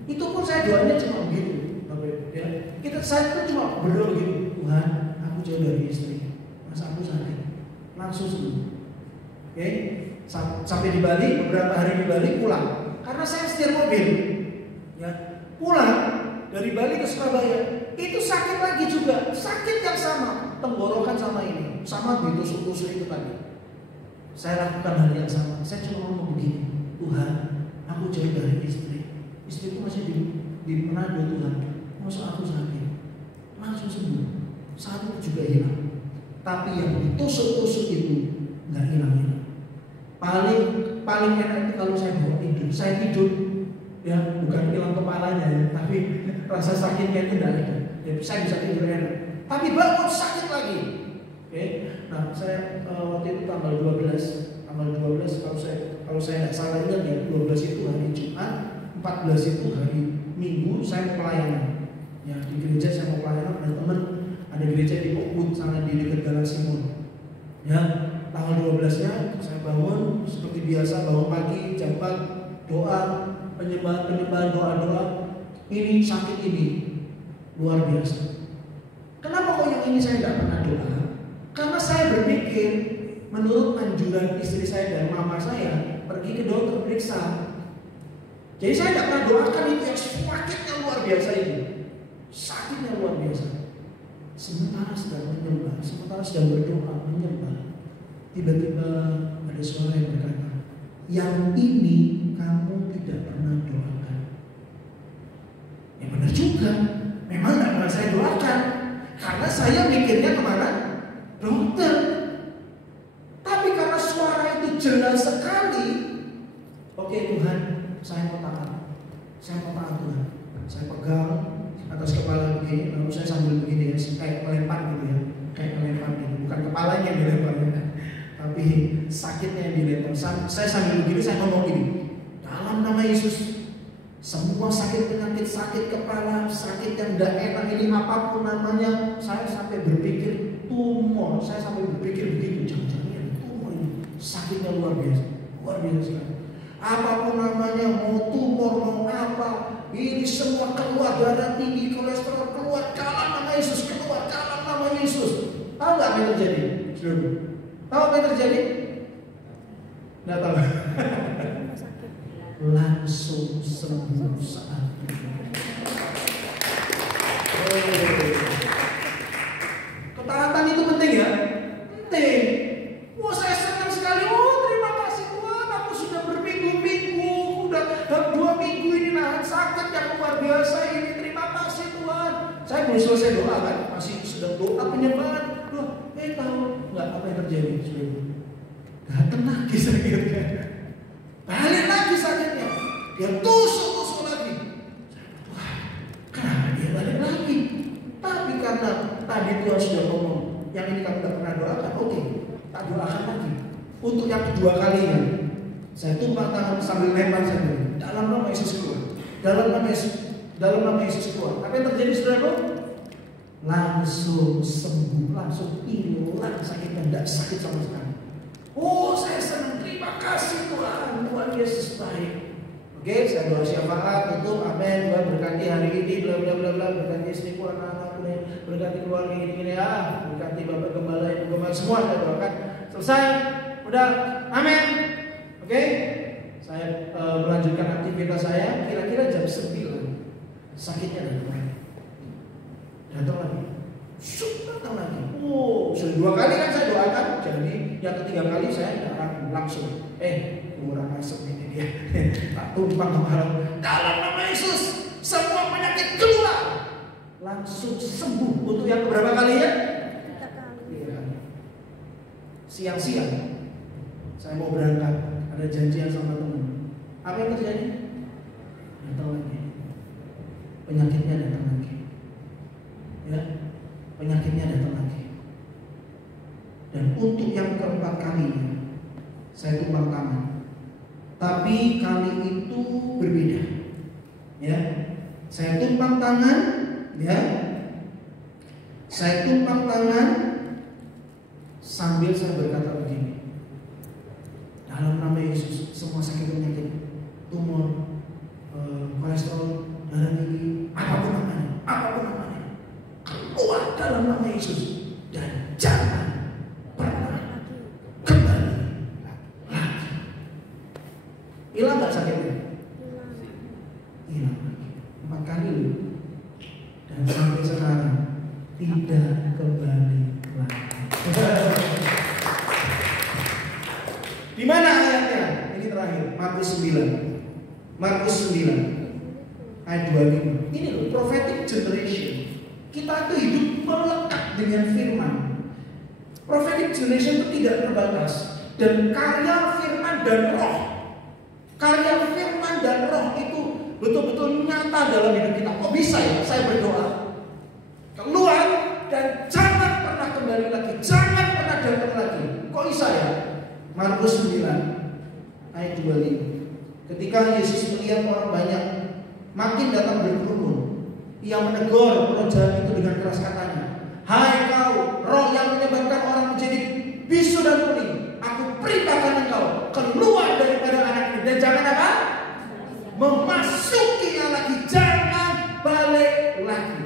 itu pun saya doanya cuma begitu. Ya. Saya itu cuma berdoa begitu, Tuhan, aku jauh dari istri, masa aku sakit, langsung sembuh. Oke, sampai di Bali, beberapa hari di Bali pulang, karena saya setir mobil, ya, pulang dari Bali ke Surabaya, itu sakit lagi juga, sakit yang sama, tenggorokan sama ini, sama ditusuk-tusuk itu tadi. Saya lakukan hal yang sama, saya cuma ngomong begini, Tuhan, aku jauh dari istri, istriku masih di Manado Tuhan, masa aku sakit, langsung sembuh, saat itu juga hilang. Tapi yang ditusuk-tusuk itu nggak hilang. Paling enak itu kalau saya bawa tidur, saya tidur, ya bukan hilang kepalanya ya, tapi rasa sakitnya itu tidak ada. Jadi saya bisa tidur enak. Tapi bangun sakit lagi. Oke. Nah, saya waktu itu tanggal 12 kalau saya tidak salah ingat ya, 12 itu hari Jumat, 14 itu hari Minggu saya mau pelayanan. Ya, di gereja saya mau pelayanan, ada teman, ada gereja di Oakwood sana di dekat Galaxy Mall. Ya, tanggal 12-nya saya bangun seperti biasa, bangun pagi, jam 4, doa, penyembahan, doa. Ini sakit ini luar biasa. Kenapa kok yang ini saya tidak pernah doa? Karena saya berpikir menurut anjuran istri saya dan mama saya pergi ke dokter periksa. Jadi saya tidak pernah doakan itu yang sakitnya luar biasa ini. Sakitnya luar biasa. Sementara sedang menyembah, sementara sedang berdoa menyembah, tiba-tiba ada suara yang berkata, yang ini kamu tidak pernah doakan. Ya benar juga, memang tidak pernah saya doakan, karena saya mikirnya kemana? Dokter. Tapi karena suara itu jelas sekali, oke Tuhan, saya mau taat Tuhan. Saya pegang atas kepala begini, lalu saya sambil begini ya, kayak melempar gitu ya, bukan kepalanya yang dilempar ya, tapi sakitnya yang dilempar. Saya sambil begini, saya ngomong gini, dalam nama Yesus, semua sakit penyakit, sakit kepala, sakit yang tidak enak ini apapun namanya, saya sampai berpikir tumor, saya sampai berpikir begitu, jangan-jangan tumor ini sakitnya luar biasa sekali. Apapun namanya, mau tumor, mau apa, ini semua keluar, darah tinggi, kolesterol keluar, dalam nama Yesus, keluar dalam nama Yesus. Tahu nggak apa yang terjadi? Tahu apa yang terjadi? Nggak tahu. Langsung sembuh saat itu. Ketaatan itu penting ya? Penting. Wah, saya senang sekali. Oh, terima kasih Tuhan, aku sudah berminggu-minggu, udah 2 minggu ini nahan sakit yang luar biasa ini. Terima kasih Tuhan. Saya belum selesai doa kan, masih sedang doa penyembahan. Loh, tahu nggak apa yang terjadi? Datang lagi sakitnya, balik lagi sakitnya, dia tusuk lagi. Wah, kenapa dia balik lagi? Tapi karena tadi Tuhan sudah ngomong, yang ini kamu tidak pernah doakan, oke, tak doakan lagi. Untuk yang kedua kalinya, saya tumpang tangan sambil lempar saja. Dalam nama Yesus keluar. Dalam nama Yesus keluar. Apa yang terjadi saudara? Langsung sembuh, langsung hilang sakit dan tidak sakit sama sekali. Oh, saya senang, terima kasih Tuhan, Tuhan Yesus baik. Oke, saya doa syafaat, tutup, amin. Tuhan berkati hari ini, bla bla bla bla, berkati istriku, anak-anakku, berkati keluarga ini ya, berkati Bapak Gembala, Ibu Gembala, semua saya doakan. Selesai, udah, amin. Oke, saya melanjutkan aktivitas saya. Kira-kira jam 9 sakitnya datang lagi. Datang lagi. Oh, sudah 2 kali kan saya doakan. Jadi yang ketiga kali saya langsung kurang asap ini dia. Tak tumpang kemarin. Dalam nama Yesus, semua penyakit keluar. Langsung sembuh. Untuk yang keberapa kalinya? 3 kali. Siang-siang saya mau berangkat, ada janjian sama teman. Apa yang terjadi? Datang lagi. Penyakitnya datang lagi. Ya, penyakitnya datang lagi. Dan untuk yang keempat kalinya, saya tumpang tangan. Tapi kali itu berbeda. Ya, saya tumpang tangan. Ya, saya tumpang tangan sambil saya berkata begini. Dalam nama Yesus, semua sakit penyakit, tumor, kolesterol, darah tinggi, apapun namanya, keluar dalam nama Yesus dan jangan pernah kembali lagi. Hilang nggak sakitnya? Hilang lagi. 4 kali loh. Dan sampai sekarang tidak kembali lagi. Di mana ayatnya? Ini terakhir, Markus 9. Markus 9 ayat 25. Ini loh, prophetic generation. Kita itu hidup melekat dengan firman. Prophetic generation itu tidak terbatas. Dan karya firman dan roh, karya firman dan roh itu betul-betul nyata dalam hidup kita. Kok bisa ya? Saya berdoa keluar dan jangan pernah kembali lagi, jangan pernah datang lagi. Kok bisa ya? Markus 9 ayat 25. Ketika Yesus melihat orang banyak makin datang berkerumun, ia menegur roh jahat itu dengan keras katanya, "Hai kau, roh yang menyebabkan orang menjadi bisu dan tuli, aku perintahkan engkau keluar daripada anak ini dan jangan apa? Memasukinya lagi, jangan balik lagi."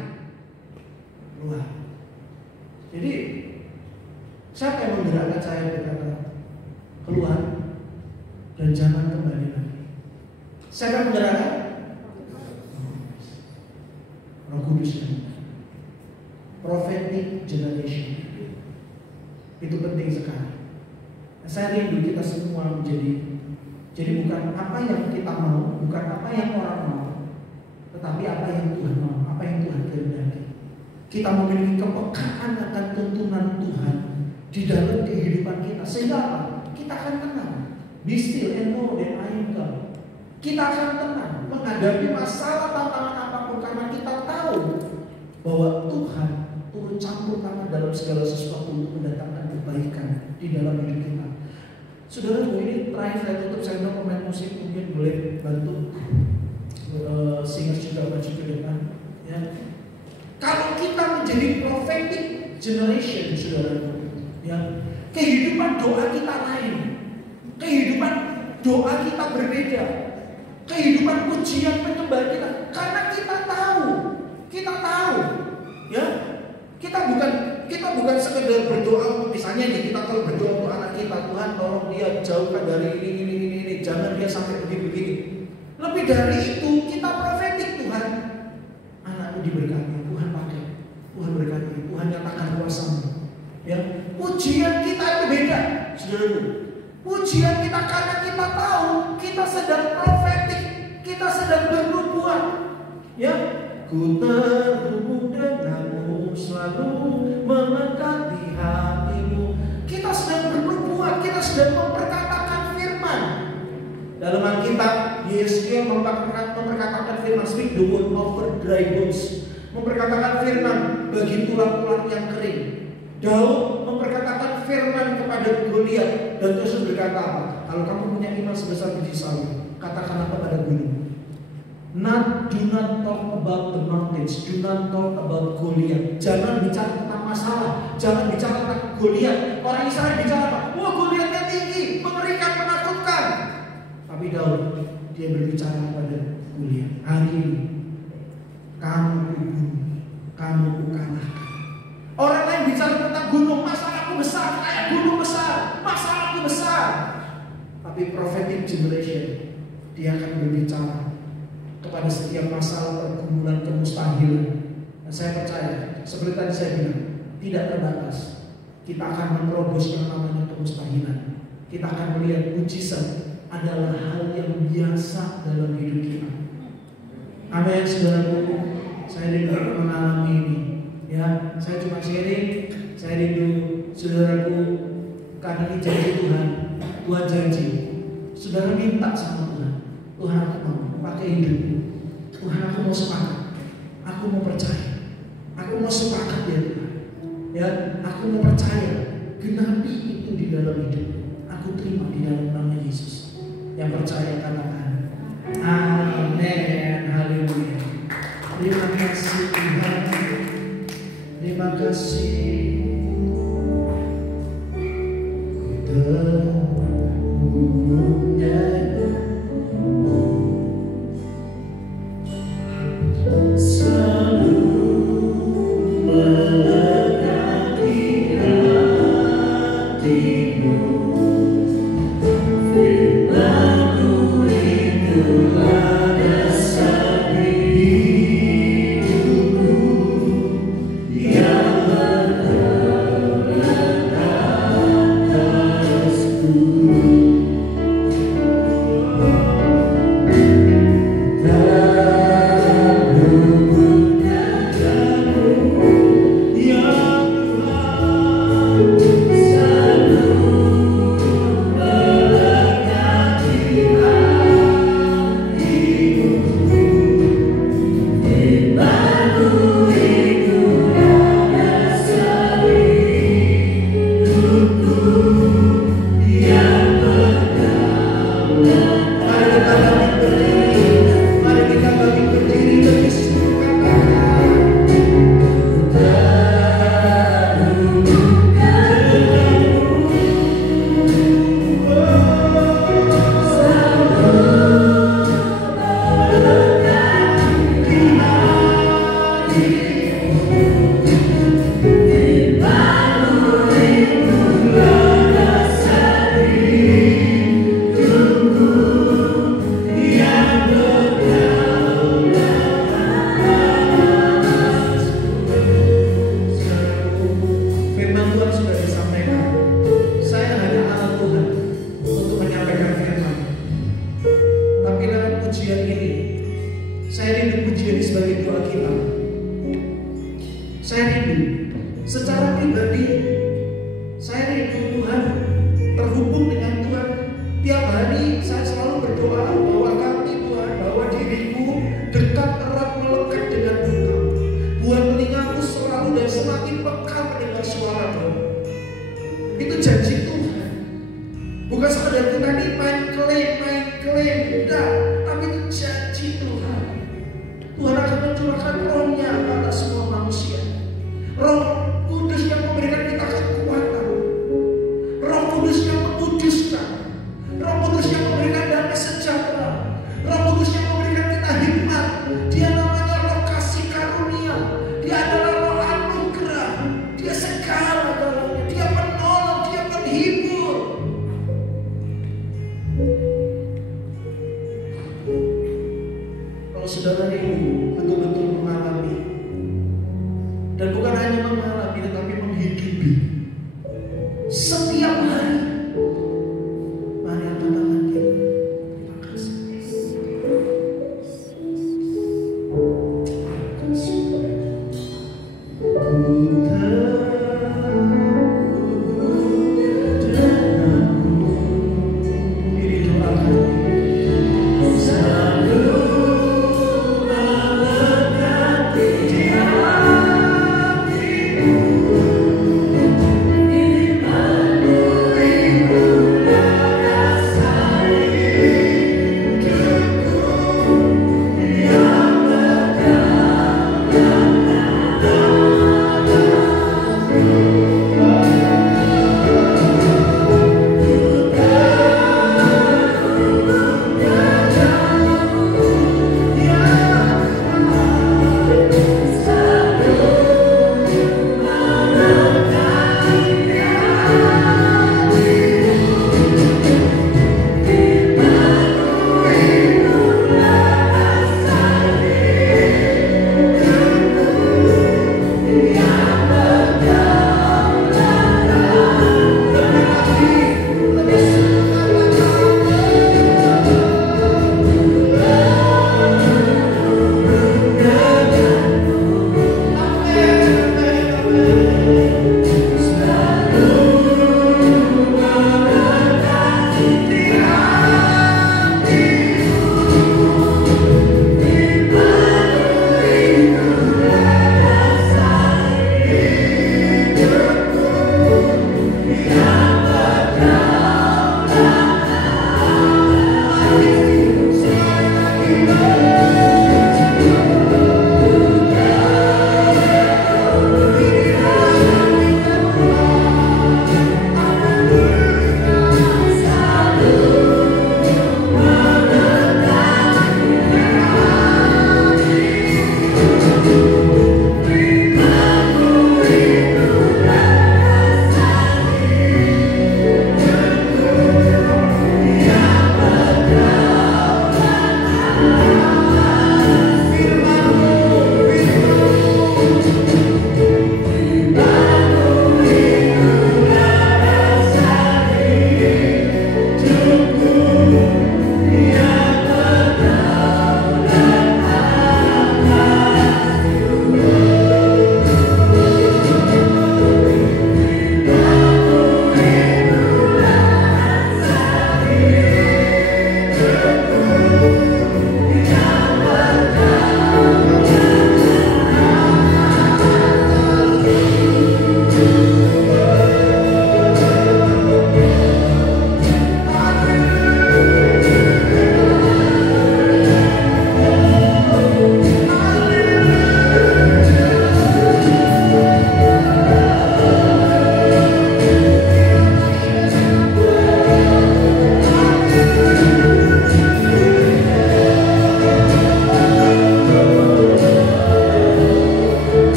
Keluar. Jadi siapa yang menggerakkan saya berkata keluar dan jangan kembali lagi? Siapa yang menggerakkan? Roh Kudus. Prophetic generation itu penting sekali. Saya rindu kita semua jadi bukan apa yang kita mau, bukan apa yang orang mau, tetapi apa yang Tuhan mau, apa yang Tuhan kehendaki. Kita memiliki kepekaan akan tuntunan Tuhan di dalam kehidupan kita, sehingga apa? Kita akan tenang. Be still and know that I am God. Kita akan tenang menghadapi masalah tantangan apapun karena kita tahu bahwa Tuhan turut campur tangan dalam segala sesuatu untuk mendatangkan kebaikan di dalam hidup kita. Saudara, ini terakhir saya tutup. Saya mau pemain musik mungkin boleh bantu singers juga maju ke depan. Ya. Kalau kita menjadi prophetic generation, saudara, ya, kehidupan doa kita lain, kehidupan doa kita berbeda, kehidupan pujian penyembah kita, karena kita tahu, ya, kita bukan sekedar berdoa. Misalnya nih, kita kalau berdoa untuk anak kita, Tuhan tolong dia jauhkan dari ini, jangan dia sampai begini. Lebih dari itu, kita profetik, Tuhan, anakmu diberkati, Tuhan pakai, Tuhan berkati, Tuhan nyatakan kuasa-Mu. Ya, pujian kita itu beda, saudara. Pujian kita karena kita tahu kita sedang profetik, kita sedang bernubuat. Ya, ku terhubung denganmu, selalu mengangkat hatimu. Kita sedang bernubuat, kita sedang memperkatakan firman. Dalam Alkitab, Yesus memperkatakan firman, speak the word over dry bones. memperkatakan firman bagi tulang-tulang yang kering. Daud memperkatakan firman kepada Goliat, dan Yesus berkata apa? Kalau kamu punya iman sebesar biji sawi, katakanlah kepada gunung. Do not talk about the mountains, do not talk about Goliat. Jangan bicara tentang masalah, jangan bicara tentang Goliat. Orang Israel bicara apa? Wah, Goliatnya tinggi, mengerikan, menakutkan. Tapi Daud, dia berbicara kepada Goliat. Hari ini kamu kubunuh, kamu kukalahkan. Orang lain bicara tentang gunung, masalahku besar, kayak gunung besar, masalahku besar. Tapi prophetic generation, dia akan berbicara kepada setiap masalah, pergumulan, kemustahilan. Dan saya percaya, seperti tadi saya bilang, tidak terbatas. Kita akan menerobos yang namanya kemustahilan. Kita akan melihat mujizat adalah hal yang biasa dalam hidup kita. Amin, saudaraku. Saya rindu mengalami ini. Ya, saya cuma sharing. Saya rindu saudaraku, karena ini janji Tuhan. Tuhan janji. Saudara minta sama Tuhan. Tuhan, aku mau pakai hidupku. Tuhan, aku mau sepakat. Aku mau percaya. Aku mau sepakat ya Tuhan. Ya, aku mau percaya. Genapi itu di dalam hidupku. Aku terima di dalam nama Yesus. Yang percaya katakan amin. Haleluya. Terima kasih Tuhan. Terima kasih.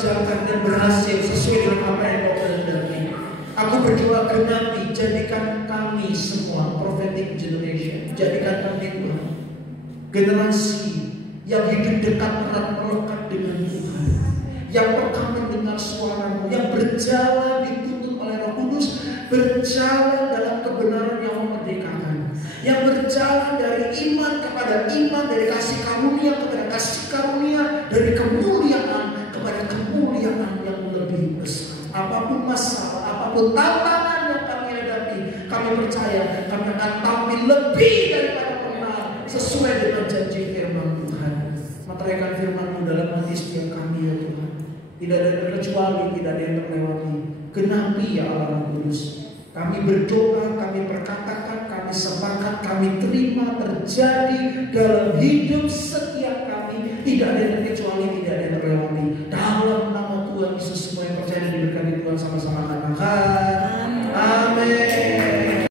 kerjakan dan berhasil sesuai dengan apa yang Kau kehendaki. Aku berdoa genapi, jadikan kami semua prophetic generation. Jadikan kami Tuhan generasi yang hidup dekat erat melekat dengan Tuhan, yang peka mendengar suara-Mu, yang berjalan dituntun oleh Roh Kudus, berjalan dalam kebenaran yang memerdekakan, yang berjalan dari iman kepada iman, dari kasih karunia kepada kasih karunia, dari kemuliaan kepada kemuliaan yang lebih besar. Apapun masalah, apapun tantangan yang kami hadapi, kami percaya kami akan tampil lebih daripada pernah sesuai dengan janji firman Tuhan. Materaikan firman-Mu dalam hati setiap kami ya Tuhan. Tidak ada yang terkecuali, tidak ada yang terlewati. Genapi ya Allah Roh Kudus. Kami berdoa, kami perkatakan, kami sepakat, kami terima terjadi dalam hidup setiap kami. Tidak ada yang